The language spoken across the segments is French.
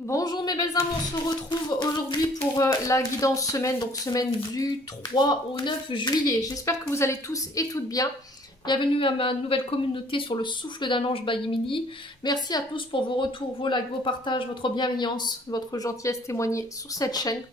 Bonjour mes belles âmes, on se retrouve aujourd'hui pour la guidance semaine, donc semaine du 3 au 9 juillet. J'espère que vous allez tous et toutes bien. Bienvenue à ma nouvelle communauté sur le souffle d'un ange by Emily. Merci à tous pour vos retours, vos likes, vos partages, votre bienveillance, votre gentillesse témoignée sur cette chaîne.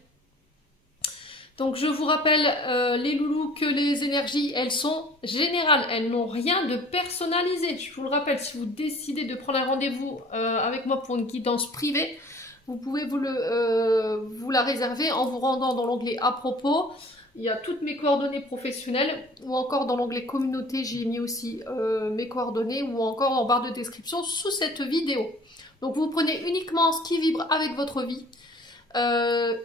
Donc je vous rappelle les loulous que les énergies elles sont générales, elles n'ont rien de personnalisé. Je vous le rappelle, si vous décidez de prendre un rendez-vous avec moi pour une guidance privée, vous pouvez vous la réserver en vous rendant dans l'onglet à propos. Il y a toutes mes coordonnées professionnelles ou encore dans l'onglet communauté, j'ai mis aussi mes coordonnées ou encore en barre de description sous cette vidéo. Donc vous prenez uniquement ce qui vibre avec votre vie.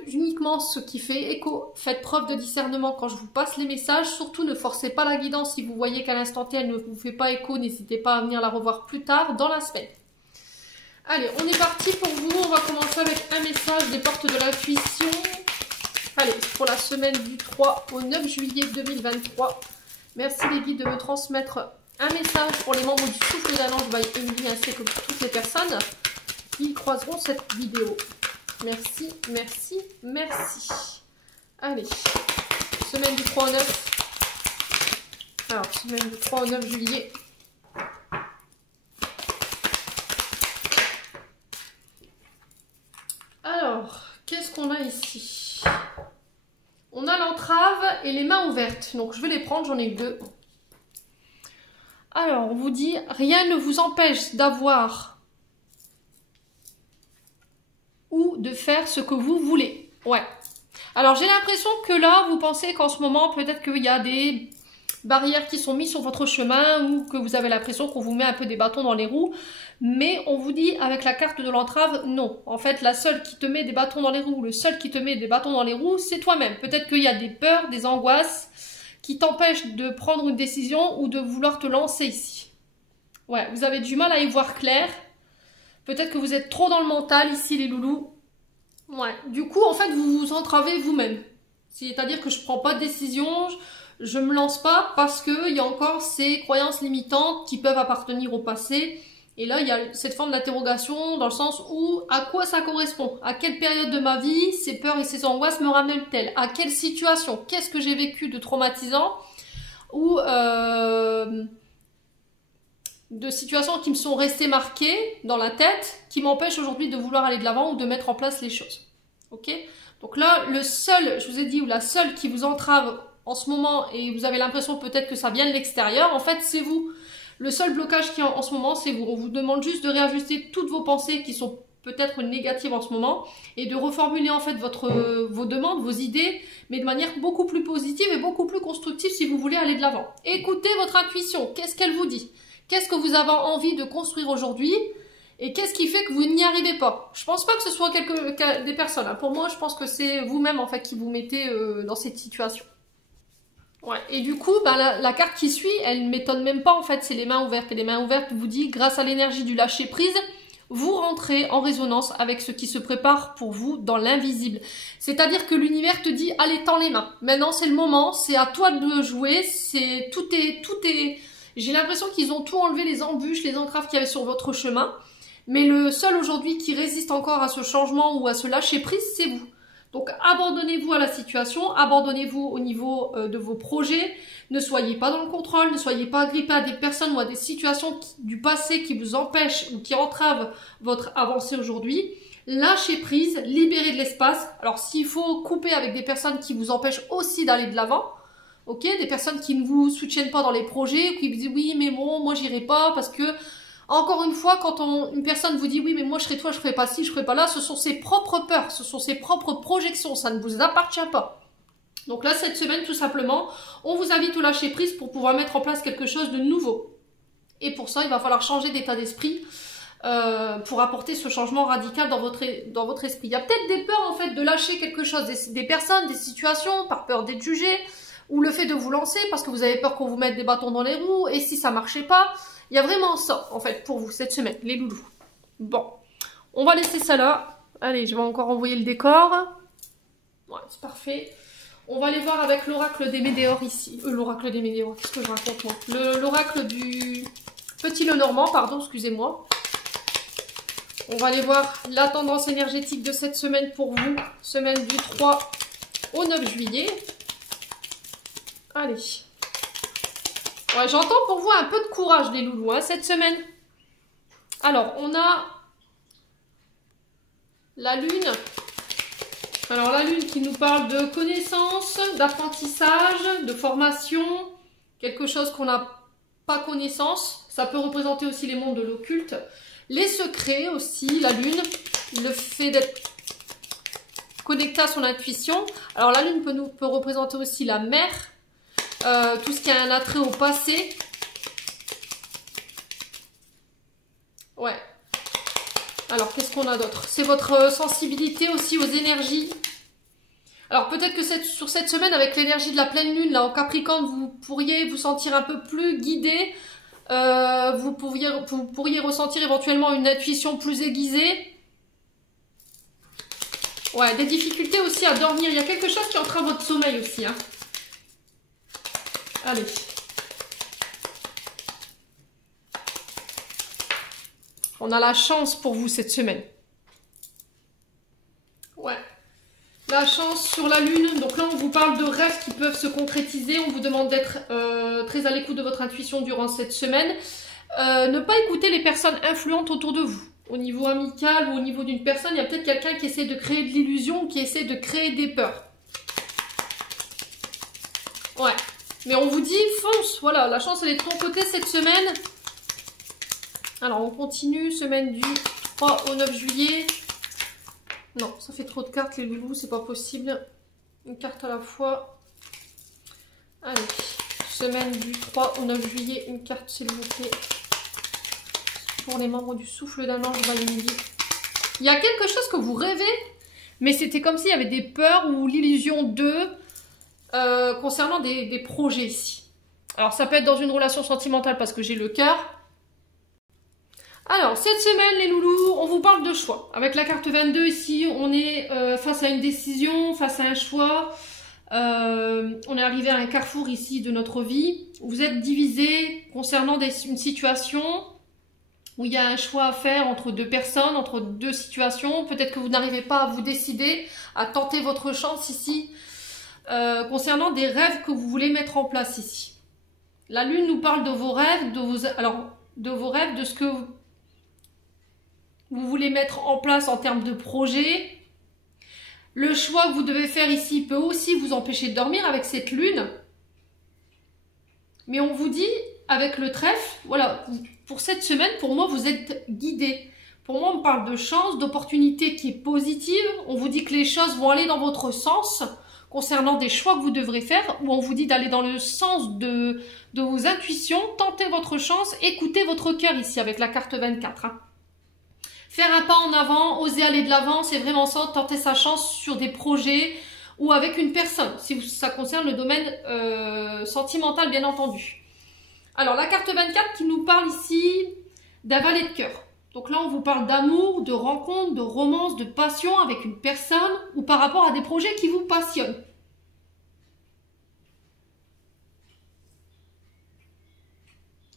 Uniquement ce qui fait écho, faites preuve de discernement quand je vous passe les messages, surtout ne forcez pas la guidance si vous voyez qu'à l'instant T elle ne vous fait pas écho, n'hésitez pas à venir la revoir plus tard dans la semaine. Allez, on est parti pour vous, on va commencer avec un message des portes de l'intuition. Allez, pour la semaine du 3 au 9 juillet 2023. Merci les guides de me transmettre un message pour les membres du souffle d'un ange by Emily ainsi que pour toutes les personnes qui croiseront cette vidéo. Merci, merci, merci. Allez, semaine du 3 au 9. Alors, semaine du 3 au 9 juillet. Alors, qu'est-ce qu'on a ici? On a l'entrave et les mains ouvertes. Donc, je vais les prendre, j'en ai deux. Alors, on vous dit, rien ne vous empêche d'avoir ou de faire ce que vous voulez. Ouais. Alors, j'ai l'impression que là, vous pensez qu'en ce moment, peut-être qu'il y a des barrières qui sont mises sur votre chemin ou que vous avez l'impression qu'on vous met un peu des bâtons dans les roues. Mais on vous dit, avec la carte de l'entrave, non. En fait, la seule qui te met des bâtons dans les roues, le seul qui te met des bâtons dans les roues, c'est toi-même. Peut-être qu'il y a des peurs, des angoisses qui t'empêchent de prendre une décision ou de vouloir te lancer ici. Ouais, vous avez du mal à y voir clair. Peut-être que vous êtes trop dans le mental ici, les loulous. Ouais. Du coup, en fait, vous vous entravez vous-même. C'est-à-dire que je ne prends pas de décision, je ne me lance pas parce qu'il y a encore ces croyances limitantes qui peuvent appartenir au passé. Et là, il y a cette forme d'interrogation dans le sens où, à quoi ça correspond? À quelle période de ma vie ces peurs et ces angoisses me ramènent-elles? À quelle situation? Qu'est-ce que j'ai vécu de traumatisant? Ou de situations qui me sont restées marquées dans la tête, qui m'empêchent aujourd'hui de vouloir aller de l'avant ou de mettre en place les choses. Ok? Donc là, le seul, je vous ai dit, ou la seule qui vous entrave en ce moment, et vous avez l'impression peut-être que ça vient de l'extérieur, en fait, c'est vous. Le seul blocage qui est en ce moment, c'est vous. On vous demande juste de réajuster toutes vos pensées qui sont peut-être négatives en ce moment, et de reformuler en fait vos demandes, vos idées, mais de manière beaucoup plus positive et beaucoup plus constructive si vous voulez aller de l'avant. Écoutez votre intuition, qu'est-ce qu'elle vous dit? Qu'est-ce que vous avez envie de construire aujourd'hui? Et qu'est-ce qui fait que vous n'y arrivez pas? Je pense pas que ce soit des personnes. Hein. Pour moi, je pense que c'est vous-même en fait qui vous mettez dans cette situation. Ouais. Et du coup, la carte qui suit, elle ne m'étonne même pas en fait. C'est les mains ouvertes. Et les mains ouvertes vous dit, grâce à l'énergie du lâcher prise, vous rentrez en résonance avec ce qui se prépare pour vous dans l'invisible. C'est-à-dire que l'univers te dit, allez, tends les mains. Maintenant, c'est le moment. C'est à toi de jouer. Tout est. J'ai l'impression qu'ils ont tout enlevé, les embûches, les entraves qu'il y avait sur votre chemin. Mais le seul aujourd'hui qui résiste encore à ce changement ou à ce lâcher prise, c'est vous. Donc abandonnez-vous à la situation, abandonnez-vous au niveau de vos projets. Ne soyez pas dans le contrôle, ne soyez pas agrippés à des personnes ou à des situations du passé qui vous empêchent ou qui entravent votre avancée aujourd'hui. Lâchez prise, libérez de l'espace. Alors s'il faut couper avec des personnes qui vous empêchent aussi d'aller de l'avant, ok, des personnes qui ne vous soutiennent pas dans les projets, qui vous disent oui mais bon moi j'irai pas parce que encore une fois quand une personne vous dit oui mais moi je serai toi, je ferai pas ci, je ferai pas là, ce sont ses propres peurs, ce sont ses propres projections, ça ne vous appartient pas. Donc là cette semaine tout simplement, on vous invite au lâcher prise pour pouvoir mettre en place quelque chose de nouveau. Et pour ça il va falloir changer d'état d'esprit pour apporter ce changement radical dans votre esprit. Il y a peut-être des peurs en fait de lâcher quelque chose, des personnes, des situations, par peur d'être jugé, ou le fait de vous lancer parce que vous avez peur qu'on vous mette des bâtons dans les roues, et si ça marchait pas, il y a vraiment ça, en fait, pour vous, cette semaine, les loulous. Bon, on va laisser ça là. Allez, je vais encore envoyer le décor. Ouais, c'est parfait. On va aller voir avec l'oracle des Médéors ici. L'oracle des Médéors, qu'est-ce que je raconte moi? L'oracle du Petit Lenormand, pardon, excusez-moi. On va aller voir la tendance énergétique de cette semaine pour vous. Semaine du 3 au 9 juillet. Allez. Ouais, j'entends pour vous un peu de courage, les loulous, hein, cette semaine. Alors, on a la lune. Alors, la lune qui nous parle de connaissances, d'apprentissage, de formation. Quelque chose qu'on n'a pas connaissance. Ça peut représenter aussi les mondes de l'occulte. Les secrets aussi, la lune. Le fait d'être connecté à son intuition. Alors, la lune peut représenter aussi la mer. Tout ce qui a un attrait au passé. Ouais. Alors, qu'est-ce qu'on a d'autre? C'est votre sensibilité aussi aux énergies. Alors, peut-être que sur cette semaine, avec l'énergie de la pleine lune, là, en Capricorne, vous pourriez vous sentir un peu plus guidé. Vous pourriez ressentir éventuellement une intuition plus aiguisée. Ouais, des difficultés aussi à dormir. Il y a quelque chose qui entrave votre sommeil aussi, hein. Allez. On a la chance pour vous cette semaine. Ouais. La chance sur la lune. Donc là, on vous parle de rêves qui peuvent se concrétiser. On vous demande d'être très à l'écoute de votre intuition durant cette semaine. Ne pas écouter les personnes influentes autour de vous. Au niveau amical ou au niveau d'une personne, il y a peut-être quelqu'un qui essaie de créer de l'illusion, qui essaie de créer des peurs. Ouais. Mais on vous dit, fonce, voilà, la chance elle est de ton côté cette semaine. Alors on continue, semaine du 3 au 9 juillet. Non, ça fait trop de cartes les loulous, c'est pas possible. Une carte à la fois. Allez, semaine du 3 au 9 juillet, une carte s'il vous plaît. Pour les membres du souffle d'un ange Valérie. Il y a quelque chose que vous rêvez, mais c'était comme s'il y avait des peurs ou l'illusion d'eux. Concernant des projets ici. Alors ça peut être dans une relation sentimentale parce que j'ai le cœur. Alors cette semaine les loulous, on vous parle de choix. Avec la carte 22 ici, on est face à une décision, face à un choix. On est arrivé à un carrefour ici de notre vie. Vous êtes divisé concernant une situation où il y a un choix à faire entre deux personnes, entre deux situations. Peut-être que vous n'arrivez pas à vous décider, à tenter votre chance ici. Concernant des rêves que vous voulez mettre en place ici. La lune nous parle de vos rêves, de vos rêves, de ce que vous voulez mettre en place en termes de projet. Le choix que vous devez faire ici peut aussi vous empêcher de dormir avec cette lune. Mais on vous dit, avec le trèfle, voilà, pour cette semaine, pour moi, vous êtes guidé. Pour moi, on parle de chance, d'opportunité qui est positive. On vous dit que les choses vont aller dans votre sens. Concernant des choix que vous devrez faire, où on vous dit d'aller dans le sens de vos intuitions, tentez votre chance, écoutez votre cœur ici avec la carte 24. Hein. Faire un pas en avant, oser aller de l'avant, c'est vraiment ça, tenter sa chance sur des projets ou avec une personne, si ça concerne le domaine sentimental bien entendu. Alors la carte 24 qui nous parle ici d'un valet de cœur. Donc là, on vous parle d'amour, de rencontre, de romance, de passion avec une personne ou par rapport à des projets qui vous passionnent.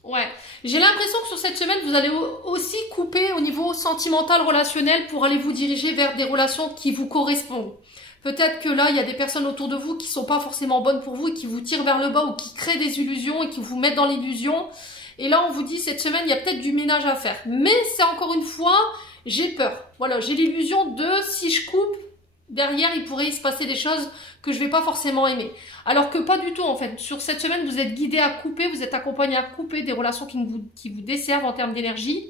Ouais, j'ai l'impression que sur cette semaine, vous allez aussi couper au niveau sentimental, relationnel pour aller vous diriger vers des relations qui vous correspondent. Peut-être que là, il y a des personnes autour de vous qui sont pas forcément bonnes pour vous et qui vous tirent vers le bas ou qui créent des illusions et qui vous mettent dans l'illusion. Et là, on vous dit, cette semaine, il y a peut-être du ménage à faire. Mais c'est encore une fois, j'ai peur. Voilà, j'ai l'illusion de, si je coupe, derrière, il pourrait se passer des choses que je vais pas forcément aimer. Alors que pas du tout, en fait. Sur cette semaine, vous êtes guidé à couper, vous êtes accompagné à couper des relations qui vous desservent en termes d'énergie,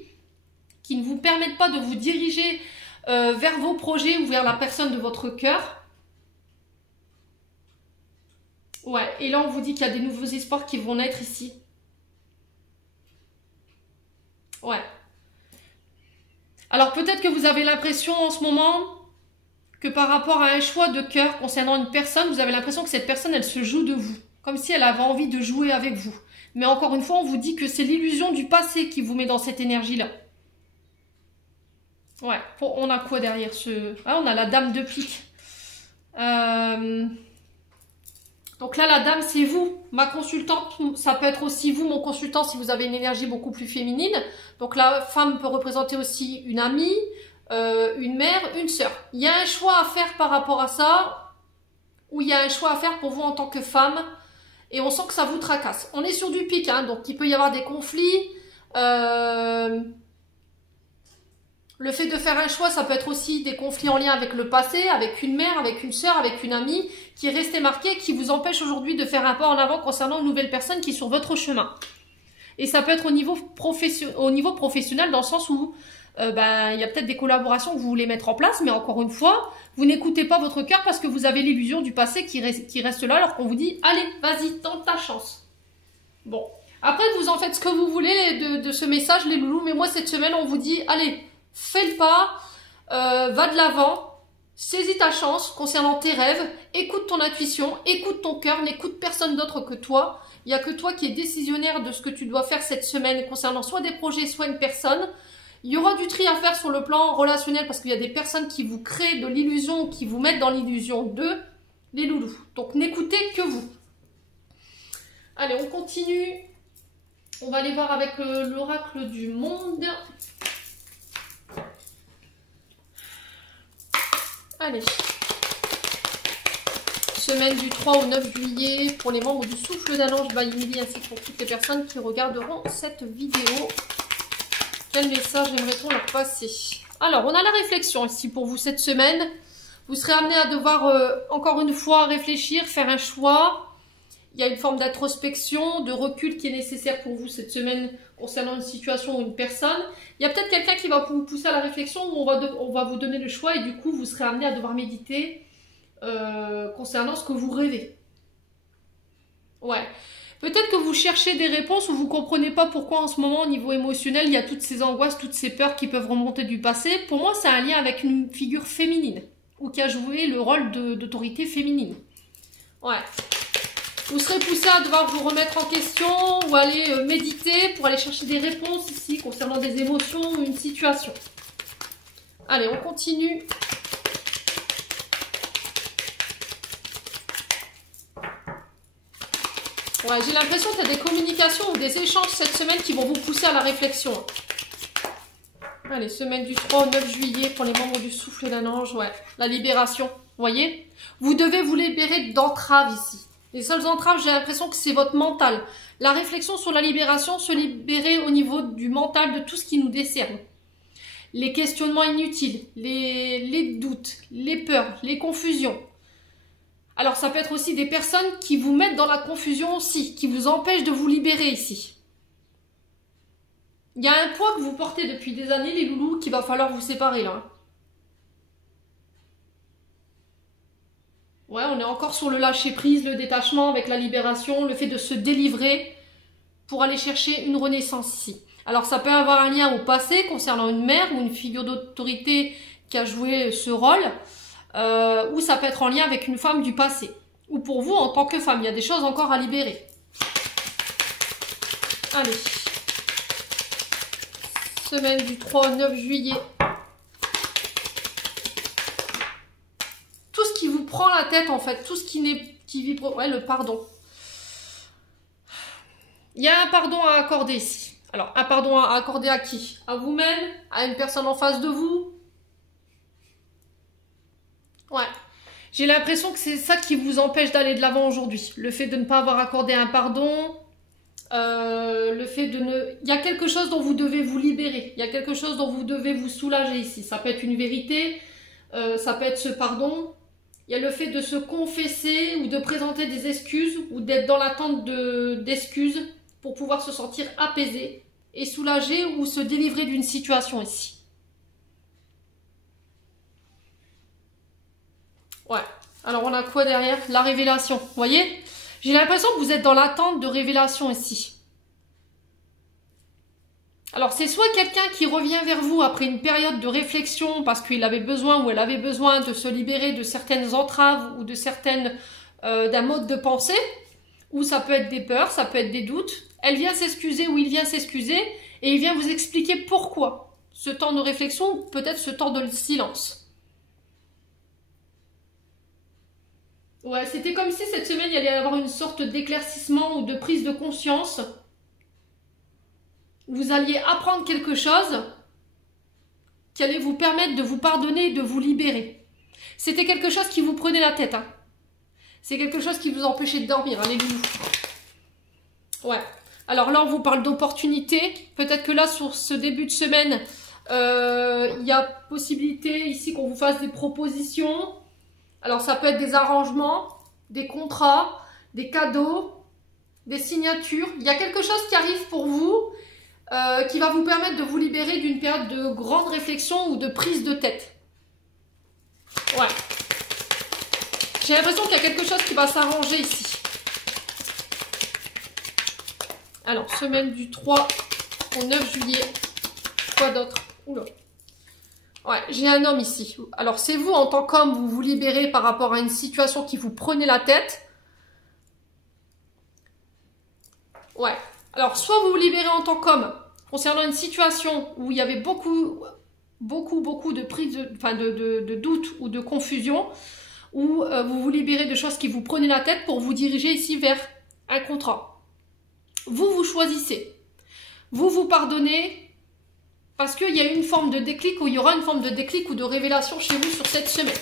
qui ne vous permettent pas de vous diriger vers vos projets ou vers la personne de votre cœur. Ouais, et là, on vous dit qu'il y a des nouveaux espoirs qui vont naître ici. Ouais. Alors peut-être que vous avez l'impression en ce moment que par rapport à un choix de cœur concernant une personne, vous avez l'impression que cette personne, elle se joue de vous. Comme si elle avait envie de jouer avec vous. Mais encore une fois, on vous dit que c'est l'illusion du passé qui vous met dans cette énergie-là. Ouais, on a quoi derrière ce... Ah, on a la dame de pique. Donc là, la dame, c'est vous, ma consultante. Ça peut être aussi vous, mon consultant, si vous avez une énergie beaucoup plus féminine. Donc la femme peut représenter aussi une amie, une mère, une sœur. Il y a un choix à faire par rapport à ça, ou il y a un choix à faire pour vous en tant que femme, et on sent que ça vous tracasse. On est sur du pic, hein, donc il peut y avoir des conflits. Le fait de faire un choix, ça peut être aussi des conflits en lien avec le passé, avec une mère, avec une sœur, avec une amie, qui est restée marquée, qui vous empêche aujourd'hui de faire un pas en avant concernant une nouvelle personne qui est sur votre chemin. Et ça peut être au niveau professionnel, dans le sens où il y a peut-être des collaborations que vous voulez mettre en place, mais encore une fois, vous n'écoutez pas votre cœur parce que vous avez l'illusion du passé qui reste là, alors qu'on vous dit « Allez, vas-y, tente ta chance ». Bon, après, vous en faites ce que vous voulez de ce message, les loulous, mais moi, cette semaine, on vous dit « Allez, fais le pas, va de l'avant, saisis ta chance concernant tes rêves, écoute ton intuition, écoute ton cœur, n'écoute personne d'autre que toi. Il n'y a que toi qui es décisionnaire de ce que tu dois faire cette semaine concernant soit des projets, soit une personne. Il y aura du tri à faire sur le plan relationnel parce qu'il y a des personnes qui vous créent de l'illusion, qui vous mettent dans l'illusion d'eux, les loulous. Donc n'écoutez que vous. Allez, on continue. On va aller voir avec l'oracle du monde. Allez. Semaine du 3 au 9 juillet pour les membres du Souffle d'un Ange by Emily ainsi que pour toutes les personnes qui regarderont cette vidéo. Quel message aimerait-on leur passer? Alors, on a la réflexion ici pour vous cette semaine. Vous serez amené à devoir, encore une fois, réfléchir, faire un choix. Il y a une forme d'introspection, de recul qui est nécessaire pour vous cette semaine concernant une situation ou une personne. Il y a peut-être quelqu'un qui va vous pousser à la réflexion où on va vous donner le choix et du coup, vous serez amené à devoir méditer concernant ce que vous rêvez. Ouais. Peut-être que vous cherchez des réponses ou vous ne comprenez pas pourquoi en ce moment, au niveau émotionnel, il y a toutes ces angoisses, toutes ces peurs qui peuvent remonter du passé. Pour moi, c'est un lien avec une figure féminine ou qui a joué le rôle d'autorité féminine. Ouais. Vous serez poussé à devoir vous remettre en question ou aller méditer pour aller chercher des réponses ici concernant des émotions ou une situation. Allez, on continue. Ouais, j'ai l'impression qu'il y a des communications ou des échanges cette semaine qui vont vous pousser à la réflexion. Allez, semaine du 3 au 9 juillet pour les membres du Souffle d'un Ange. Ouais, la libération. Vous voyez? Vous devez vous libérer d'entraves ici. Les seules entraves, j'ai l'impression que c'est votre mental. La réflexion sur la libération, se libérer au niveau du mental de tout ce qui nous décerne. Les questionnements inutiles, les doutes, les peurs, les confusions. Alors, ça peut être aussi des personnes qui vous mettent dans la confusion aussi, qui vous empêchent de vous libérer ici. Il y a un poids que vous portez depuis des années, les loulous, qu'il va falloir vous séparer là. Ouais, on est encore sur le lâcher-prise, le détachement avec la libération, le fait de se délivrer pour aller chercher une renaissance ici. Alors, ça peut avoir un lien au passé concernant une mère ou une figure d'autorité qui a joué ce rôle. Ou ça peut être en lien avec une femme du passé. Ou pour vous, en tant que femme, il y a des choses encore à libérer. Allez. Semaine du 3 au 9 juillet. Tout ce qui vous prend la tête, en fait. Tout ce qui vibre... Ouais, le pardon. Il y a un pardon à accorder ici. Alors, un pardon à accorder à qui? À vous-même? À une personne en face de vous? Ouais, j'ai l'impression que c'est ça qui vous empêche d'aller de l'avant aujourd'hui. Le fait de ne pas avoir accordé un pardon, le fait de ne... Il y a quelque chose dont vous devez vous libérer. Il y a quelque chose dont vous devez vous soulager ici. Ça peut être une vérité, ça peut être ce pardon. Il y a le fait de se confesser ou de présenter des excuses ou d'être dans l'attente d'excuses pour pouvoir se sentir apaisé et soulagé ou se délivrer d'une situation ici. Ouais, alors on a quoi derrière? La révélation, vous voyez? J'ai l'impression que vous êtes dans l'attente de révélation ici. Alors c'est soit quelqu'un qui revient vers vous après une période de réflexion parce qu'il avait besoin ou elle avait besoin de se libérer de certaines entraves ou de d'un mode de pensée, ou ça peut être des peurs, ça peut être des doutes. Elle vient s'excuser ou il vient s'excuser et il vient vous expliquer pourquoi. Ce temps de réflexion ou peut-être ce temps de silence. Ouais, c'était comme si cette semaine, il y allait y avoir une sorte d'éclaircissement ou de prise de conscience. Vous alliez apprendre quelque chose qui allait vous permettre de vous pardonner et de vous libérer. C'était quelque chose qui vous prenait la tête. Hein. C'est quelque chose qui vous empêchait de dormir, hein, les loulous. Ouais. Alors là, on vous parle d'opportunités. Peut-être que là, sur ce début de semaine, il y a possibilité ici qu'on vous fasse des propositions. Alors ça peut être des arrangements, des contrats, des cadeaux, des signatures. Il y a quelque chose qui arrive pour vous qui va vous permettre de vous libérer d'une période de grande réflexion ou de prise de tête. Ouais. J'ai l'impression qu'il y a quelque chose qui va s'arranger ici. Alors, semaine du 3 au 9 juillet. Quoi d'autre? Oula. Ouais, j'ai un homme ici. Alors, c'est vous, en tant qu'homme, vous vous libérez par rapport à une situation qui vous prenait la tête. Ouais. Alors, soit vous vous libérez en tant qu'homme concernant une situation où il y avait beaucoup de prise de doute ou de confusion, ou vous vous libérez de choses qui vous prenaient la tête pour vous diriger ici vers un contrat. Vous choisissez. Vous pardonnez parce qu'il y a une forme de déclic ou il y aura une forme de déclic ou de révélation chez vous sur cette semaine.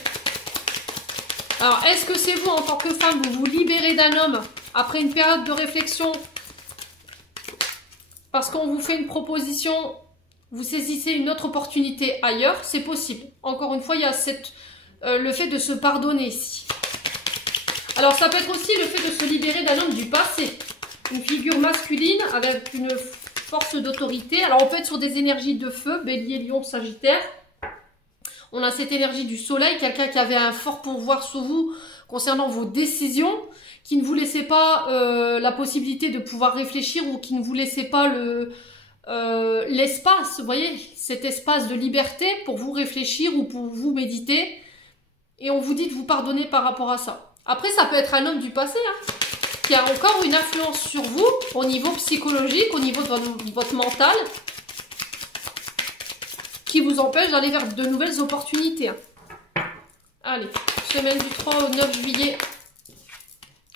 Alors, est-ce que c'est vous, en tant que femme, vous vous libérez d'un homme après une période de réflexion parce qu'on vous fait une proposition, vous saisissez une autre opportunité ailleurs? C'est possible. Encore une fois, il y a le fait de se pardonner ici. Alors, ça peut être aussi le fait de se libérer d'un homme du passé. Une figure masculine avec une force d'autorité. Alors, on peut être sur des énergies de feu, Bélier, Lion, Sagittaire. On a cette énergie du soleil, quelqu'un qui avait un fort pouvoir sur vous concernant vos décisions, qui ne vous laissait pas la possibilité de pouvoir réfléchir ou qui ne vous laissait pas l'espace, vous voyez, cet espace de liberté pour vous réfléchir ou pour vous méditer. Et on vous dit de vous pardonner par rapport à ça. Après, ça peut être un homme du passé, hein, qui a encore une influence sur vous au niveau psychologique, au niveau de votre mental, qui vous empêche d'aller vers de nouvelles opportunités. Hein. Allez, semaine du 3 au 9 juillet.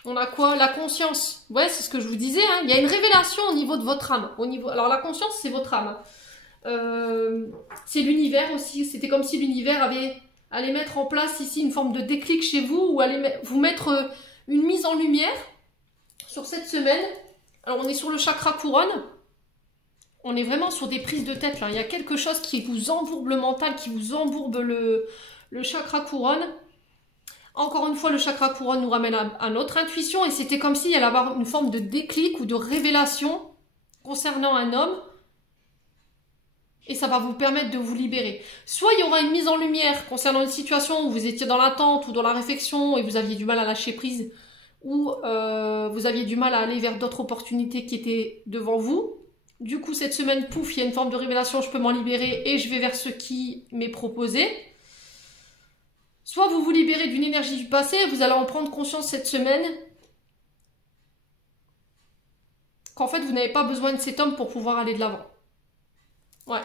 On a quoi? La conscience. Ouais, c'est ce que je vous disais. Hein. Il y a une révélation au niveau de votre âme. Alors la conscience, c'est votre âme. C'est l'univers aussi. C'était comme si l'univers allait mettre en place ici une forme de déclic chez vous ou allait vous mettre une mise en lumière sur cette semaine. Alors on est sur le chakra couronne. On est vraiment sur des prises de tête là. Il y a quelque chose qui vous embourbe le mental, qui vous embourbe le chakra couronne. Encore une fois, le chakra couronne nous ramène à notre intuition et c'était comme s'il y allait avoir une forme de déclic ou de révélation concernant un homme et ça va vous permettre de vous libérer. Soit il y aura une mise en lumière concernant une situation où vous étiez dans l'attente ou dans la réflexion et vous aviez du mal à lâcher prise ou vous aviez du mal à aller vers d'autres opportunités qui étaient devant vous. Du coup, cette semaine, pouf, il y a une forme de révélation, je peux m'en libérer et je vais vers ce qui m'est proposé. Soit vous vous libérez d'une énergie du passé, vous allez en prendre conscience cette semaine qu'en fait vous n'avez pas besoin de cet homme pour pouvoir aller de l'avant. Ouais.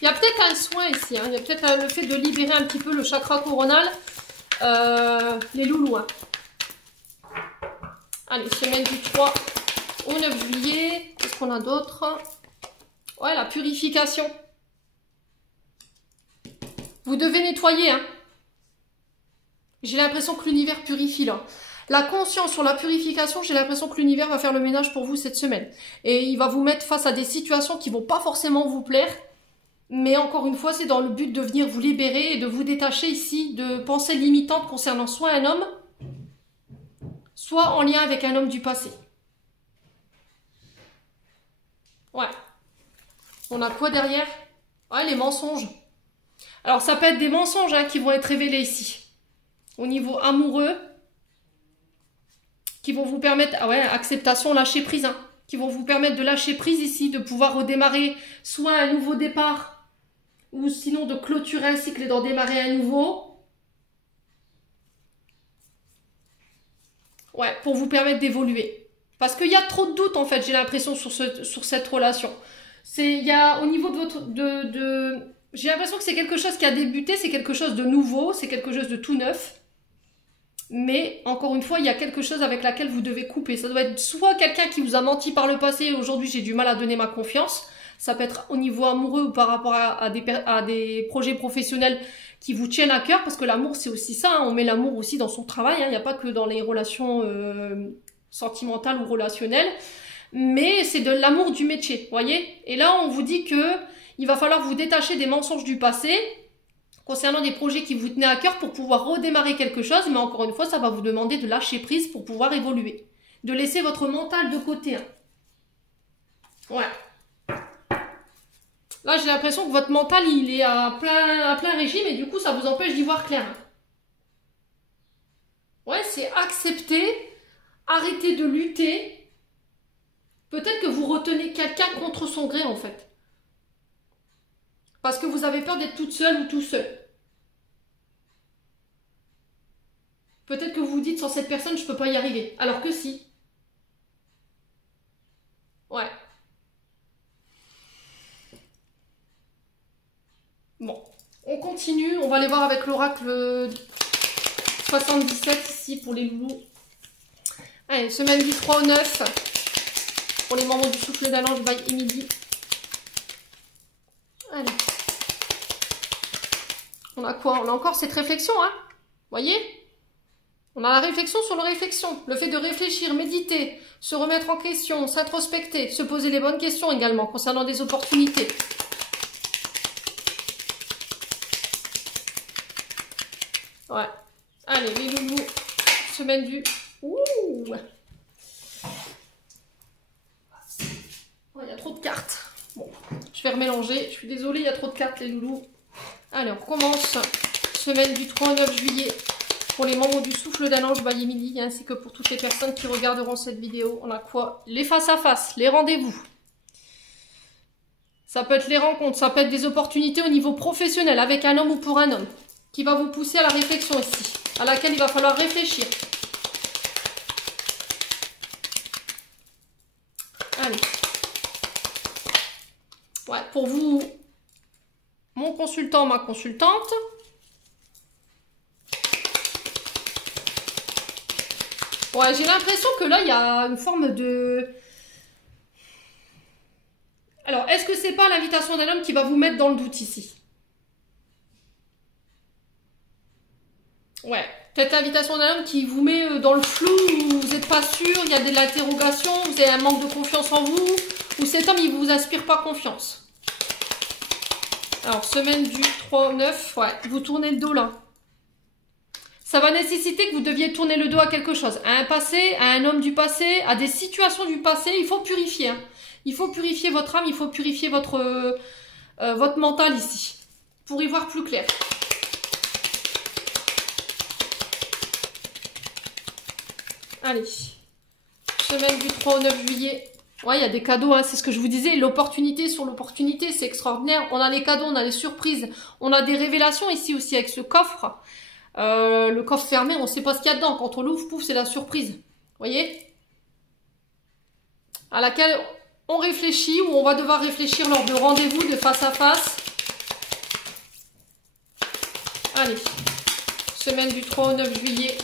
Il y a peut-être un soin ici, hein. Il y a peut-être le fait de libérer un petit peu le chakra coronal, les loulous. Hein. Allez, semaine du 3 au 9 juillet, qu'est-ce qu'on a d'autre? Ouais, la purification. Vous devez nettoyer, hein. J'ai l'impression que l'univers purifie, là. La conscience sur la purification, j'ai l'impression que l'univers va faire le ménage pour vous cette semaine. Et il va vous mettre face à des situations qui vont pas forcément vous plaire. Mais encore une fois, c'est dans le but de venir vous libérer et de vous détacher ici de pensées limitantes concernant soit un homme, soit en lien avec un homme du passé. Ouais. On a quoi derrière? Ouais, les mensonges. Alors, ça peut être des mensonges hein, qui vont être révélés ici. Au niveau amoureux, qui vont vous permettre... Ah ouais, acceptation, lâcher prise. Hein, qui vont vous permettre de lâcher prise ici, de pouvoir redémarrer soit un nouveau départ, ou sinon de clôturer un cycle et d'en démarrer un nouveau. Ouais, pour vous permettre d'évoluer. Parce qu'il y a trop de doutes, en fait, j'ai l'impression, sur cette relation. Il y a, au niveau de votre... j'ai l'impression que c'est quelque chose qui a débuté, c'est quelque chose de nouveau, c'est quelque chose de tout neuf. Mais, encore une fois, il y a quelque chose avec laquelle vous devez couper. Ça doit être soit quelqu'un qui vous a menti par le passé, aujourd'hui j'ai du mal à donner ma confiance. Ça peut être au niveau amoureux ou par rapport à des projets professionnels qui vous tiennent à cœur, parce que l'amour c'est aussi ça, hein. On met l'amour aussi dans son travail, hein. Il n'y a pas que dans les relations sentimentales ou relationnelles. Mais c'est de l'amour du métier, voyez. Et là, on vous dit que il va falloir vous détacher des mensonges du passé, concernant des projets qui vous tenaient à cœur pour pouvoir redémarrer quelque chose, mais encore une fois, ça va vous demander de lâcher prise pour pouvoir évoluer. De laisser votre mental de côté. Hein. Voilà. Là, j'ai l'impression que votre mental, il est à plein régime et du coup, ça vous empêche d'y voir clair. Ouais, c'est accepter, arrêter de lutter. Peut-être que vous retenez quelqu'un contre son gré, en fait. Parce que vous avez peur d'être toute seule ou tout seul. Peut-être que vous vous dites, sans cette personne, je ne peux pas y arriver. Alors que si. Ouais. Bon. On continue. On va aller voir avec l'oracle 77 ici pour les loulous. Allez, semaine du 3 au 9. Pour les membres du souffle d'un ange by Emily. Allez. On a quoi? On a encore cette réflexion, hein? Voyez? On a la réflexion sur la réflexion. Le fait de réfléchir, méditer, se remettre en question, s'introspecter, se poser les bonnes questions également concernant des opportunités. Ouais. Allez, les loulous. Semaine du... Ouh! Oh, il y a trop de cartes. Bon, je vais remélanger. Je suis désolée, il y a trop de cartes, les loulous. Allez, on recommence. Semaine du 3 au 9 juillet. Pour les membres du souffle d'un ange by Emily, ainsi que pour toutes les personnes qui regarderont cette vidéo. On a quoi? Les face-à-face, les rendez-vous. Ça peut être les rencontres, ça peut être des opportunités au niveau professionnel, avec un homme ou pour un homme, qui va vous pousser à la réflexion ici, à laquelle il va falloir réfléchir. Allez. Ouais, pour vous, mon consultant, ma consultante. Ouais, j'ai l'impression que là, il y a une forme de... Alors, est-ce que c'est pas l'invitation d'un homme qui va vous mettre dans le doute ici? Ouais, peut-être l'invitation d'un homme qui vous met dans le flou, où vous n'êtes pas sûr, il y a de l'interrogation, vous avez un manque de confiance en vous, ou cet homme, il vous inspire pas confiance. Alors, semaine du 3 au 9, ouais, vous tournez le dos là. Ça va nécessiter que vous deviez tourner le dos à quelque chose, à un passé, à un homme du passé, à des situations du passé. Il faut purifier. Hein. Il faut purifier votre âme, il faut purifier votre mental ici, pour y voir plus clair. Allez, semaine du 3 au 9 juillet. Ouais, il y a des cadeaux, hein, c'est ce que je vous disais. L'opportunité sur l'opportunité, c'est extraordinaire. On a les cadeaux, on a les surprises, on a des révélations ici aussi avec ce coffre. Le coffre fermé, on ne sait pas ce qu'il y a dedans. Quand on l'ouvre, pouf, c'est la surprise. Vous voyez? À laquelle on réfléchit, ou on va devoir réfléchir lors de rendez-vous, de face à face. Allez. Semaine du 3 au 9 juillet.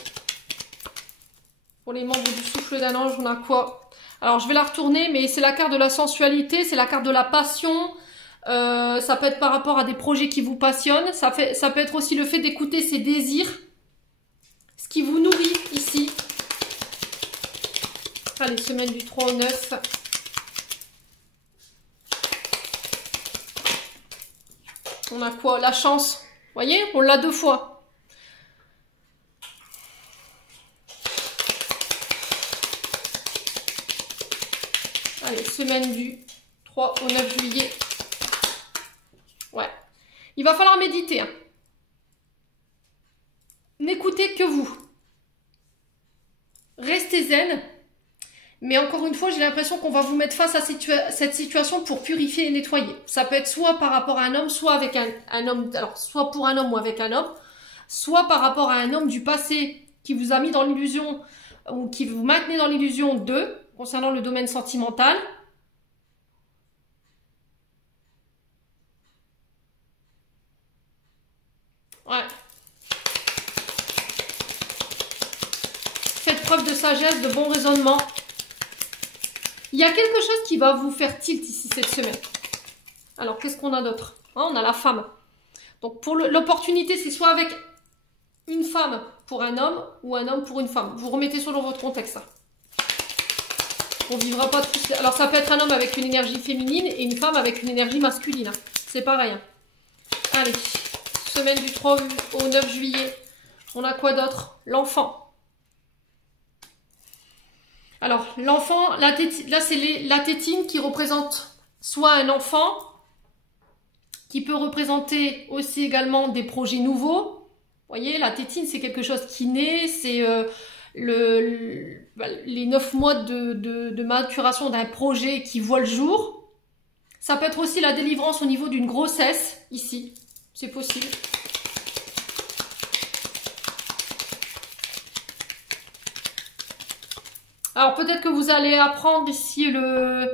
Pour les membres du souffle d'un ange, on a quoi? Alors, je vais la retourner, mais c'est la carte de la sensualité, c'est la carte de la passion. Ça peut être par rapport à des projets qui vous passionnent. Ça peut être aussi le fait d'écouter ses désirs. Ce qui vous nourrit ici. Allez, semaine du 3 au 9. On a quoi? La chance. Vous voyez? On l'a 2 fois. Allez, semaine du 3 au 9 juillet. Ouais. Il va falloir méditer. Hein. N'écoutez que vous. Restez zen. Mais encore une fois, j'ai l'impression qu'on va vous mettre face à cette situation pour purifier et nettoyer. Ça peut être soit par rapport à un homme, soit avec un homme. Alors, soit pour un homme ou avec un homme. Soit par rapport à un homme du passé qui vous a mis dans l'illusion ou qui vous maintenait dans l'illusion d'eux, concernant le domaine sentimental. preuve de sagesse, de bon raisonnement. Il y a quelque chose qui va vous faire tilt ici cette semaine. Alors, qu'est-ce qu'on a d'autre? On a la femme. Donc, pour l'opportunité, c'est soit avec une femme pour un homme ou un homme pour une femme. Vous remettez selon votre contexte. Hein. On ne vivra pas tous... Alors, ça peut être un homme avec une énergie féminine et une femme avec une énergie masculine. Hein. C'est pareil. Hein. Allez, semaine du 3 au 9 juillet. On a quoi d'autre? L'enfant. Alors, l'enfant, là, c'est la tétine qui représente soit un enfant, qui peut représenter aussi également des projets nouveaux. Vous voyez, la tétine, c'est quelque chose qui naît, c'est les 9 mois de maturation d'un projet qui voit le jour. Ça peut être aussi la délivrance au niveau d'une grossesse, ici, c'est possible. Alors peut-être que vous allez apprendre ici le...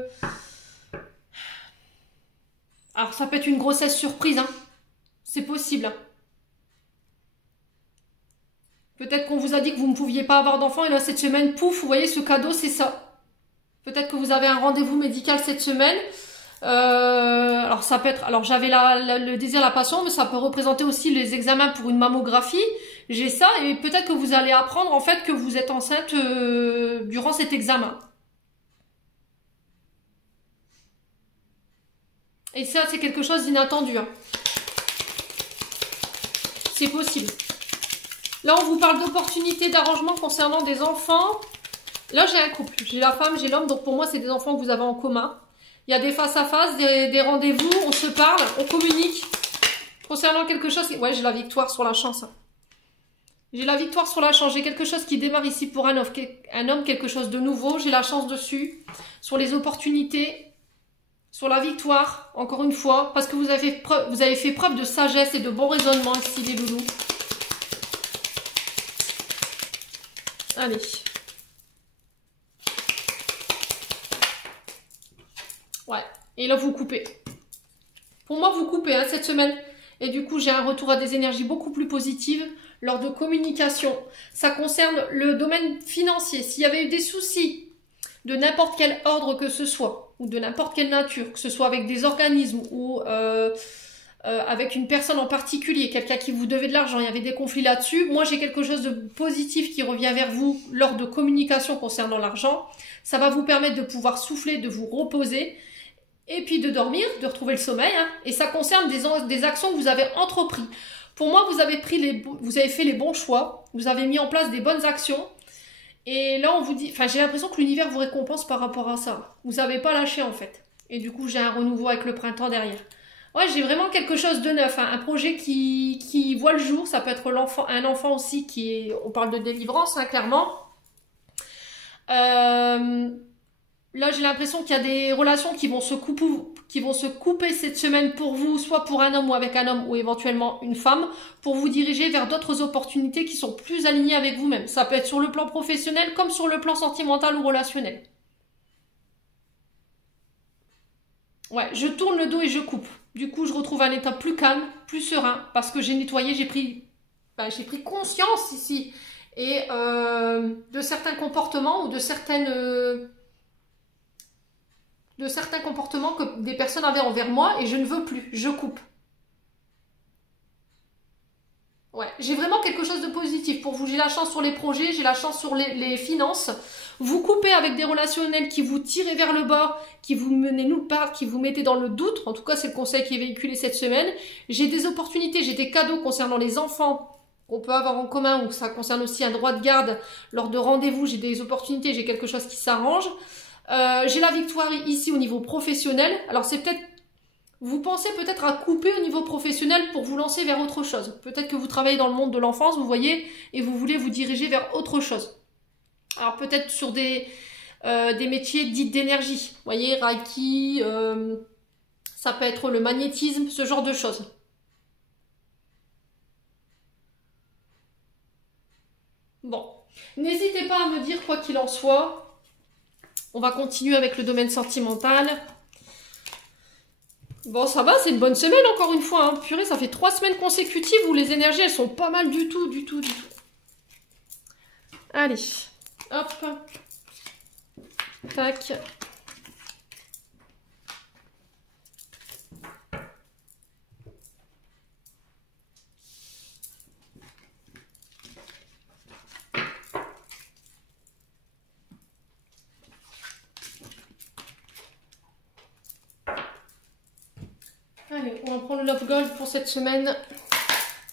Alors ça peut être une grossesse surprise, hein. C'est possible. Hein. Peut-être qu'on vous a dit que vous ne pouviez pas avoir d'enfant et là cette semaine, pouf, vous voyez ce cadeau, c'est ça. Peut-être que vous avez un rendez-vous médical cette semaine. Alors ça peut être... Alors j'avais le désir, la passion, mais ça peut représenter aussi les examens pour une mammographie. J'ai ça et peut-être que vous allez apprendre en fait que vous êtes enceinte durant cet examen. Et ça, c'est quelque chose d'inattendu. Hein. C'est possible. Là, on vous parle d'opportunités d'arrangement concernant des enfants. Là, j'ai un couple. J'ai la femme, j'ai l'homme. Donc, pour moi, c'est des enfants que vous avez en commun. Il y a des face-à-face, des rendez-vous. On se parle, on communique. Concernant quelque chose... Ouais, j'ai la victoire sur la chance. Hein. J'ai la victoire sur la chance. J'ai quelque chose qui démarre ici pour un homme, quelque chose de nouveau. J'ai la chance dessus. Sur les opportunités... Sur la victoire, encore une fois, parce que vous avez fait preuve de sagesse et de bon raisonnement ici, les loulous. Allez. Ouais, et là, vous coupez. Pour moi, vous coupez hein, cette semaine. Et du coup, j'ai un retour à des énergies beaucoup plus positives lors de communication. Ça concerne le domaine financier. S'il y avait eu des soucis de n'importe quel ordre que ce soit, ou de n'importe quelle nature, que ce soit avec des organismes ou avec une personne en particulier, quelqu'un qui vous devait de l'argent, il y avait des conflits là-dessus. Moi, j'ai quelque chose de positif qui revient vers vous lors de communication concernant l'argent. Ça va vous permettre de pouvoir souffler, de vous reposer et puis de dormir, de retrouver le sommeil. Hein. Et ça concerne des actions que vous avez entreprises. Pour moi, vous avez fait les bons choix, vous avez mis en place des bonnes actions. Et là, on vous dit... Enfin, j'ai l'impression que l'univers vous récompense par rapport à ça. Vous n'avez pas lâché, en fait. Et du coup, j'ai un renouveau avec le printemps derrière. Ouais, j'ai vraiment quelque chose de neuf. Hein. Un projet qui voit le jour. Ça peut être un enfant aussi qui est... On parle de délivrance, hein, clairement. Là, j'ai l'impression qu'il y a des relations qui vont se couper cette semaine pour vous, soit pour un homme ou avec un homme, ou éventuellement une femme, pour vous diriger vers d'autres opportunités qui sont plus alignées avec vous-même. Ça peut être sur le plan professionnel, comme sur le plan sentimental ou relationnel. Ouais, je tourne le dos et je coupe. Du coup, je retrouve un état plus calme, plus serein, parce que j'ai nettoyé, j'ai pris conscience ici, et de certains comportements ou de certains comportements que des personnes avaient envers moi et je ne veux plus, je coupe. Ouais, j'ai vraiment quelque chose de positif pour vous. J'ai la chance sur les projets, j'ai la chance sur les finances. Vous coupez avec des relationnels qui vous tirent vers le bas, qui vous menez nulle part, qui vous mettez dans le doute. En tout cas, c'est le conseil qui est véhiculé cette semaine. J'ai des opportunités, j'ai des cadeaux concernant les enfants qu'on peut avoir en commun ou ça concerne aussi un droit de garde lors de rendez-vous. J'ai des opportunités, j'ai quelque chose qui s'arrange. J'ai la victoire ici au niveau professionnel. Alors c'est peut-être, vous pensez peut-être à couper au niveau professionnel pour vous lancer vers autre chose. Peut-être que vous travaillez dans le monde de l'enfance, vous voyez, et vous voulez vous diriger vers autre chose. Alors peut-être sur des métiers dits d'énergie. Vous voyez, Reiki, ça peut être le magnétisme, ce genre de choses. Bon, n'hésitez pas à me dire quoi qu'il en soit. On va continuer avec le domaine sentimental. Bon, ça va, c'est une bonne semaine encore une fois. Hein. Purée, ça fait 3 semaines consécutives où les énergies, elles sont pas mal du tout. Allez, Hop. Tac. Allez, on va prendre le Love Gold pour cette semaine.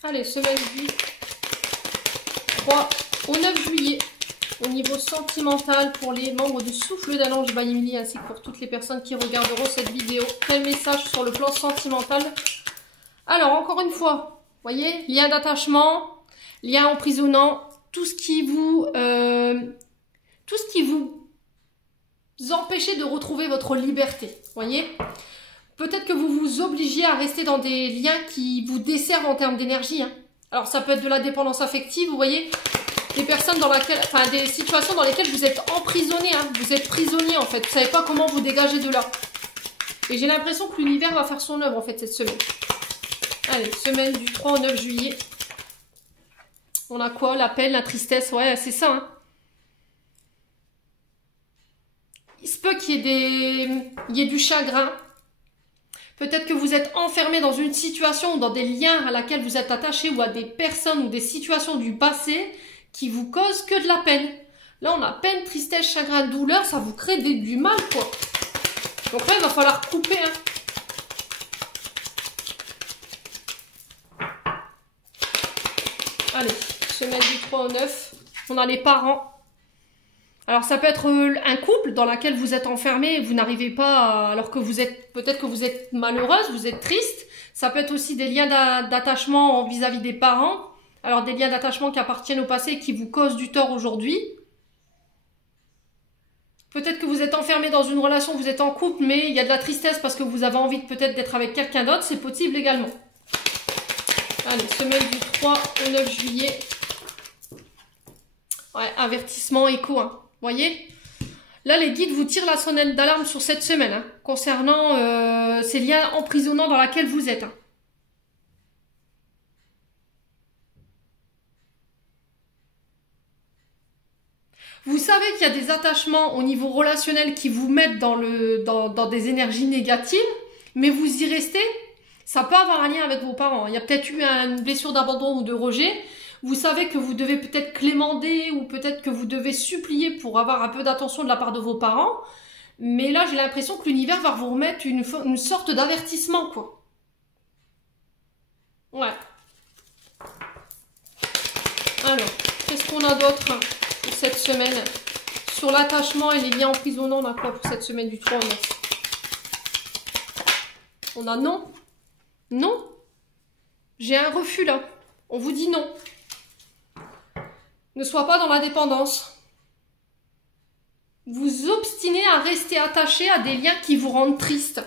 Allez, semaine du 3 au 9 juillet. Au niveau sentimental, pour les membres du Souffle d'un Ange by Emily, ainsi que pour toutes les personnes qui regarderont cette vidéo. Quel message sur le plan sentimental? Alors, encore une fois, voyez, lien d'attachement, lien emprisonnant, tout ce qui vous empêchez de retrouver votre liberté, voyez. Peut-être que vous vous obligiez à rester dans des liens qui vous desservent en termes d'énergie. Hein. Alors, ça peut être de la dépendance affective, vous voyez, des personnes dans laquelle, enfin, des situations dans lesquelles vous êtes emprisonné, hein. Vous êtes prisonnier, en fait. Vous ne savez pas comment vous dégager de là. Et j'ai l'impression que l'univers va faire son œuvre, en fait, cette semaine. Allez, semaine du 3 au 9 juillet. On a quoi? La peine, la tristesse, ouais, c'est ça, hein. Il se peut qu'il y ait du chagrin. Peut-être que vous êtes enfermé dans une situation ou dans des liens à laquelle vous êtes attaché ou à des personnes ou des situations du passé qui vous causent que de la peine. Là, on a peine, tristesse, chagrin, douleur, ça vous crée du mal, quoi. Donc là, il va falloir couper, hein. Allez, semaine du 3 au 9, on a les parents. Alors ça peut être un couple dans lequel vous êtes enfermé et vous n'arrivez pas, alors que vous êtes, peut-être que vous êtes malheureuse, vous êtes triste. Ça peut être aussi des liens d'attachement vis-à-vis des parents. Alors des liens d'attachement qui appartiennent au passé et qui vous causent du tort aujourd'hui. Peut-être que vous êtes enfermé dans une relation, vous êtes en couple, mais il y a de la tristesse parce que vous avez envie peut-être d'être avec quelqu'un d'autre, c'est possible également. Allez, semaine du 3 au 9 juillet. Ouais, avertissement, écho, hein. Voyez, là les guides vous tirent la sonnette d'alarme sur cette semaine, hein, concernant ces liens emprisonnants dans lesquels vous êtes. Hein. Vous savez qu'il y a des attachements au niveau relationnel qui vous mettent dans des énergies négatives, mais vous y restez. Ça peut avoir un lien avec vos parents. Il y a peut-être eu une blessure d'abandon ou de rejet. Vous savez que vous devez peut-être clémenter ou peut-être que vous devez supplier pour avoir un peu d'attention de la part de vos parents. Mais là, j'ai l'impression que l'univers va vous remettre une sorte d'avertissement, quoi. Ouais. Alors, qu'est-ce qu'on a d'autre pour cette semaine? Sur l'attachement et les liens emprisonnants, on a quoi pour cette semaine du 3 au 9? On a non. Non. J'ai un refus, là. On vous dit non. Ne sois pas dans la dépendance. Vous obstinez à rester attaché à des liens qui vous rendent triste.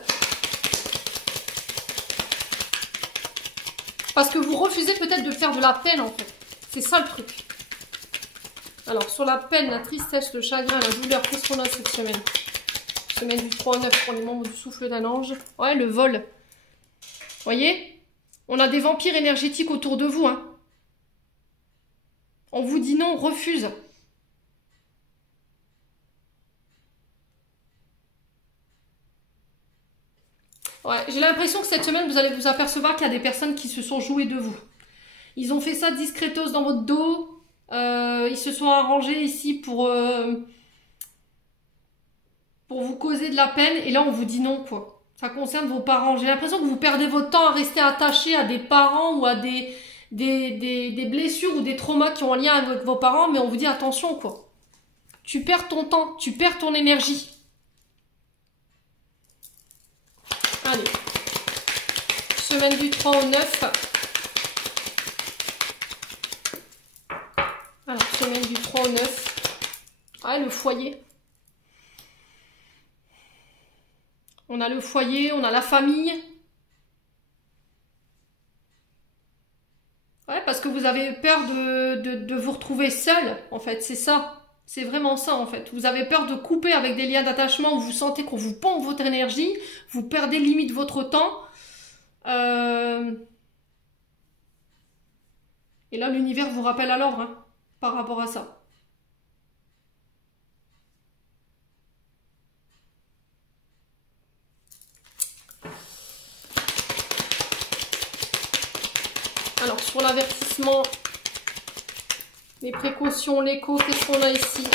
Parce que vous refusez peut-être de faire de la peine, en fait. C'est ça le truc. Alors, sur la peine, la tristesse, le chagrin, la douleur, qu'est-ce qu'on a cette semaine? Semaine du 3 au 9 pour les membres du Souffle d'un Ange. Ouais, le vol. Voyez? On a des vampires énergétiques autour de vous, hein. On vous dit non, on refuse. Ouais, j'ai l'impression que cette semaine, vous allez vous apercevoir qu'il y a des personnes qui se sont jouées de vous. Ils ont fait ça discretos dans votre dos. Ils se sont arrangés ici pour vous causer de la peine. Et là, on vous dit non, quoi. Ça concerne vos parents. J'ai l'impression que vous perdez votre temps à rester attaché à des parents ou à des blessures ou des traumas qui ont un lien avec vos parents, mais on vous dit attention, quoi. Tu perds ton temps, tu perds ton énergie. Allez. Semaine du 3 au 9. Alors, semaine du 3 au 9. Ah, le foyer. On a le foyer, on a la famille. Ouais, parce que vous avez peur de vous retrouver seul, en fait, c'est ça. C'est vraiment ça, en fait. Vous avez peur de couper avec des liens d'attachement où vous sentez qu'on vous pompe votre énergie, vous perdez limite votre temps. Et là, l'univers vous rappelle à l'ordre, hein, par rapport à ça. Alors, sur l'avertissement, les précautions, l'écho, qu'est-ce qu'on a ici?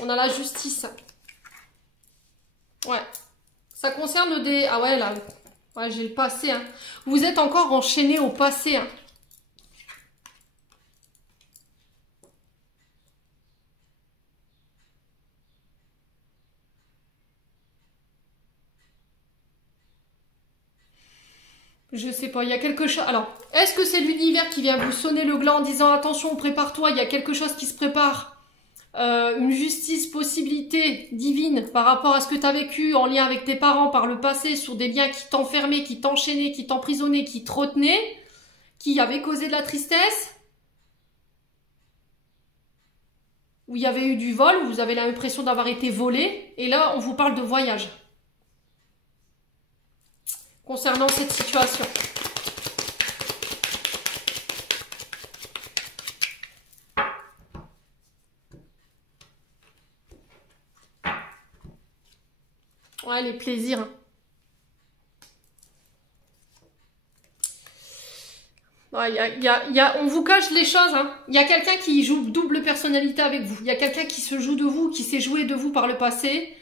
On a la justice. Ouais. Ça concerne des... Ah ouais, là. Ouais, j'ai le passé. Hein. Vous êtes encore enchaîné au passé. Hein. Je sais pas, il y a quelque chose... Alors, est-ce que c'est l'univers qui vient vous sonner le gland en disant attention, prépare-toi, il y a quelque chose qui se prépare, une justice, possibilité divine par rapport à ce que tu as vécu en lien avec tes parents par le passé, sur des liens qui t'enfermaient, qui t'enchaînaient, qui t'emprisonnaient, qui te retenaient, qui avaient causé de la tristesse, où il y avait eu du vol, où vous avez l'impression d'avoir été volé, et là on vous parle de voyage. Concernant cette situation. Ouais, les plaisirs. Ouais, on vous cache les choses. Hein. Il y a quelqu'un qui joue double personnalité avec vous. Il y a quelqu'un qui se joue de vous, qui s'est joué de vous par le passé.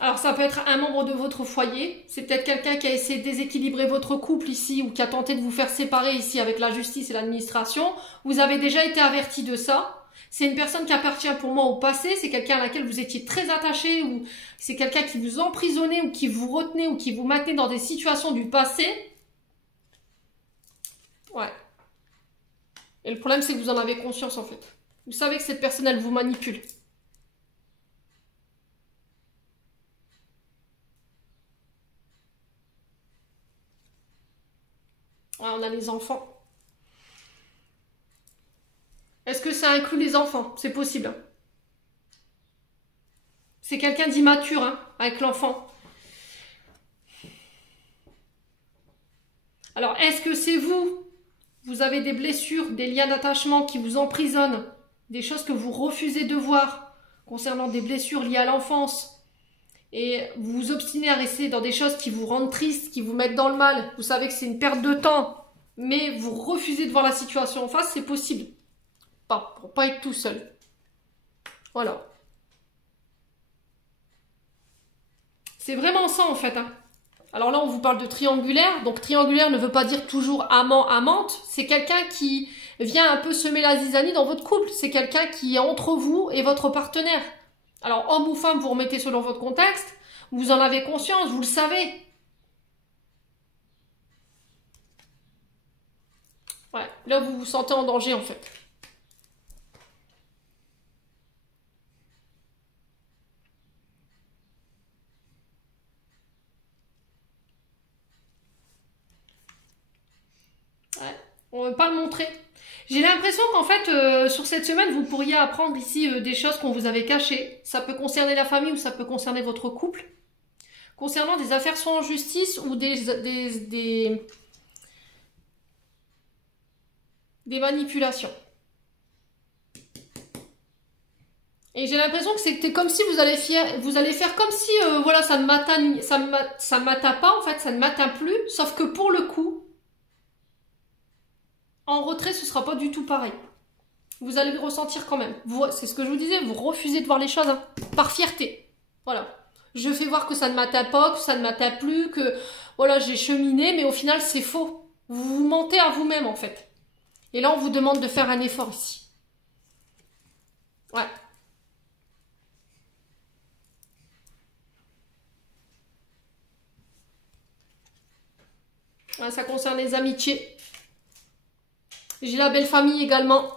Alors ça peut être un membre de votre foyer, c'est peut-être quelqu'un qui a essayé de déséquilibrer votre couple ici ou qui a tenté de vous faire séparer ici avec la justice et l'administration. Vous avez déjà été averti de ça. C'est une personne qui appartient pour moi au passé, c'est quelqu'un à laquelle vous étiez très attaché ou c'est quelqu'un qui vous emprisonnait ou qui vous retenait ou qui vous maintenait dans des situations du passé. Ouais. Et le problème c'est que vous en avez conscience en fait. Vous savez que cette personne elle vous manipule. Ouais, on a les enfants. Est-ce que ça inclut les enfants? C'est possible. C'est quelqu'un d'immature hein, avec l'enfant. Alors, est-ce que c'est vous? Vous avez des blessures, des liens d'attachement qui vous emprisonnent, des choses que vous refusez de voir concernant des blessures liées à l'enfance. Et vous vous obstinez à rester dans des choses qui vous rendent triste, qui vous mettent dans le mal. Vous savez que c'est une perte de temps, mais vous refusez de voir la situation en face, c'est possible. Pour pas être tout seul. Voilà. C'est vraiment ça en fait. Hein. Alors là, on vous parle de triangulaire. Donc triangulaire ne veut pas dire toujours amant, amante. C'est quelqu'un qui vient un peu semer la zizanie dans votre couple. C'est quelqu'un qui est entre vous et votre partenaire. Alors homme ou femme, vous remettez selon votre contexte. Vous en avez conscience, vous le savez. Ouais, là vous vous sentez en danger en fait. Ouais, on ne veut pas le montrer. J'ai l'impression qu'en fait, sur cette semaine, vous pourriez apprendre ici des choses qu'on vous avait cachées. Ça peut concerner la famille ou ça peut concerner votre couple. Concernant des affaires soit en justice ou des manipulations. Et j'ai l'impression que c'est comme si vous allez faire comme si, voilà, ça ne m'atteint pas, en fait, ça ne m'atteint plus. Sauf que pour le coup, en retrait, ce sera pas du tout pareil. Vous allez le ressentir quand même. C'est ce que je vous disais, vous refusez de voir les choses hein, par fierté. Voilà. Je fais voir que ça ne m'atteint pas, que ça ne m'atteint plus, que voilà, j'ai cheminé, mais au final, c'est faux. Vous vous mentez à vous-même, en fait. Et là, on vous demande de faire un effort ici. Ouais. Ouais, ça concerne les amitiés. J'ai la belle famille également.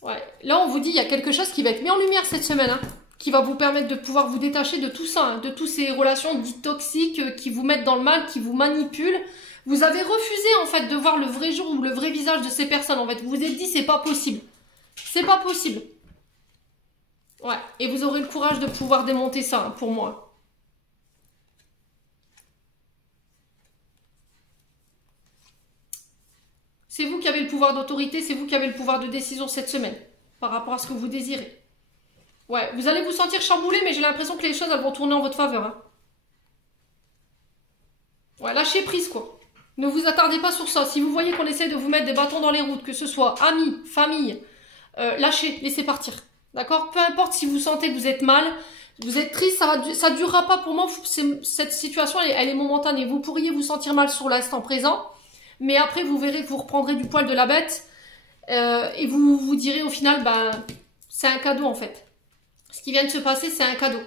Ouais. Là, on vous dit, il y a quelque chose qui va être mis en lumière cette semaine, hein, qui va vous permettre de pouvoir vous détacher de tout ça, hein, de toutes ces relations dites toxiques qui vous mettent dans le mal, qui vous manipulent. Vous avez refusé, en fait, de voir le vrai jour ou le vrai visage de ces personnes, en fait. Vous vous êtes dit, c'est pas possible. C'est pas possible. Ouais. Et vous aurez le courage de pouvoir démonter ça, hein, pour moi. C'est vous qui avez le pouvoir d'autorité, c'est vous qui avez le pouvoir de décision cette semaine, par rapport à ce que vous désirez. Ouais, vous allez vous sentir chamboulé, mais j'ai l'impression que les choses elles vont tourner en votre faveur. Hein. Ouais, lâchez prise, quoi. Ne vous attardez pas sur ça. Si vous voyez qu'on essaie de vous mettre des bâtons dans les roues, que ce soit amis, famille, lâchez, laissez partir. D'accord? Peu importe si vous sentez que vous êtes mal, vous êtes triste, ça durera pas pour moi. Cette situation, elle est momentanée. Vous pourriez vous sentir mal sur l'instant présent, mais après, vous verrez que vous reprendrez du poil de la bête et vous vous direz au final, ben, c'est un cadeau en fait. Ce qui vient de se passer, c'est un cadeau.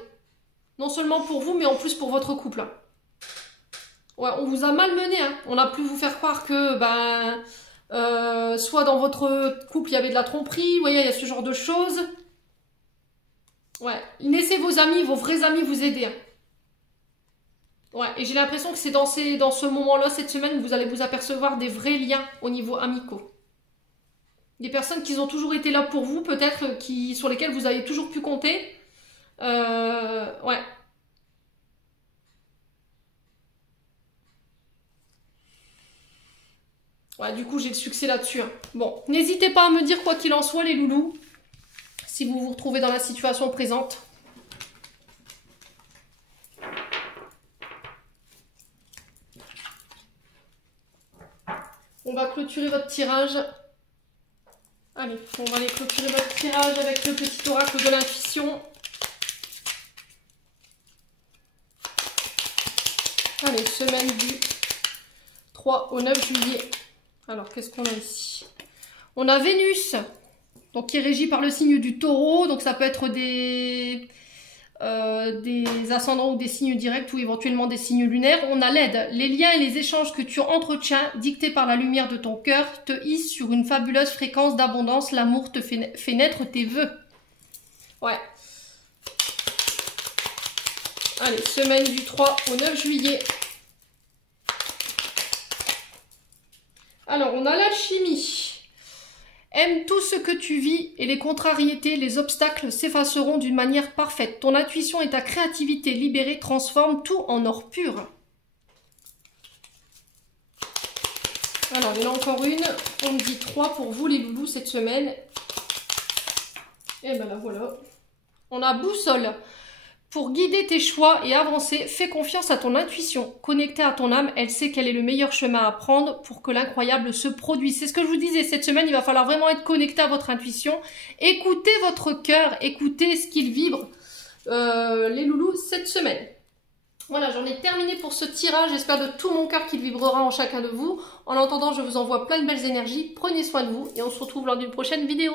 Non seulement pour vous, mais en plus pour votre couple. Hein. Ouais, on vous a malmené. Hein. On a pu vous faire croire que, ben, soit dans votre couple, il y avait de la tromperie. Vous voyez, il y a ce genre de choses. Ouais, laissez vos amis, vos vrais amis vous aider. Hein. Ouais, et j'ai l'impression que c'est dans ce moment-là, cette semaine, que vous allez vous apercevoir des vrais liens au niveau amicaux. Des personnes qui ont toujours été là pour vous, peut-être, sur lesquelles vous avez toujours pu compter. Ouais. Ouais, du coup, j'ai le succès là-dessus. Hein. Bon, n'hésitez pas à me dire quoi qu'il en soit, les loulous, si vous vous retrouvez dans la situation présente. On va clôturer votre tirage. Allez, on va aller clôturer votre tirage avec le petit oracle de l'intuition. Allez, semaine du 3 au 9 juillet. Alors, qu'est-ce qu'on a ici? On a Vénus, donc qui est régie par le signe du taureau. Donc, ça peut être des ascendants ou des signes directs ou éventuellement des signes lunaires. On a l'aide. Les liens et les échanges que tu entretiens, dictés par la lumière de ton cœur, te hissent sur une fabuleuse fréquence d'abondance. L'amour te fait naître tes vœux. Ouais. Allez, semaine du 3 au 9 juillet. Alors, on a l'alchimie. Aime tout ce que tu vis et les contrariétés, les obstacles s'effaceront d'une manière parfaite. Ton intuition et ta créativité libérée transforment tout en or pur. Alors, il y en a encore une. On me dit 3 pour vous les loulous cette semaine. Et ben là, voilà. On a boussole. Pour guider tes choix et avancer, fais confiance à ton intuition. Connectée à ton âme, elle sait quel est le meilleur chemin à prendre pour que l'incroyable se produise. C'est ce que je vous disais, cette semaine, il va falloir vraiment être connecté à votre intuition. Écoutez votre cœur, écoutez ce qu'il vibre, les loulous, cette semaine. Voilà, j'en ai terminé pour ce tirage. J'espère de tout mon cœur qu'il vibrera en chacun de vous. En attendant, je vous envoie plein de belles énergies. Prenez soin de vous et on se retrouve lors d'une prochaine vidéo.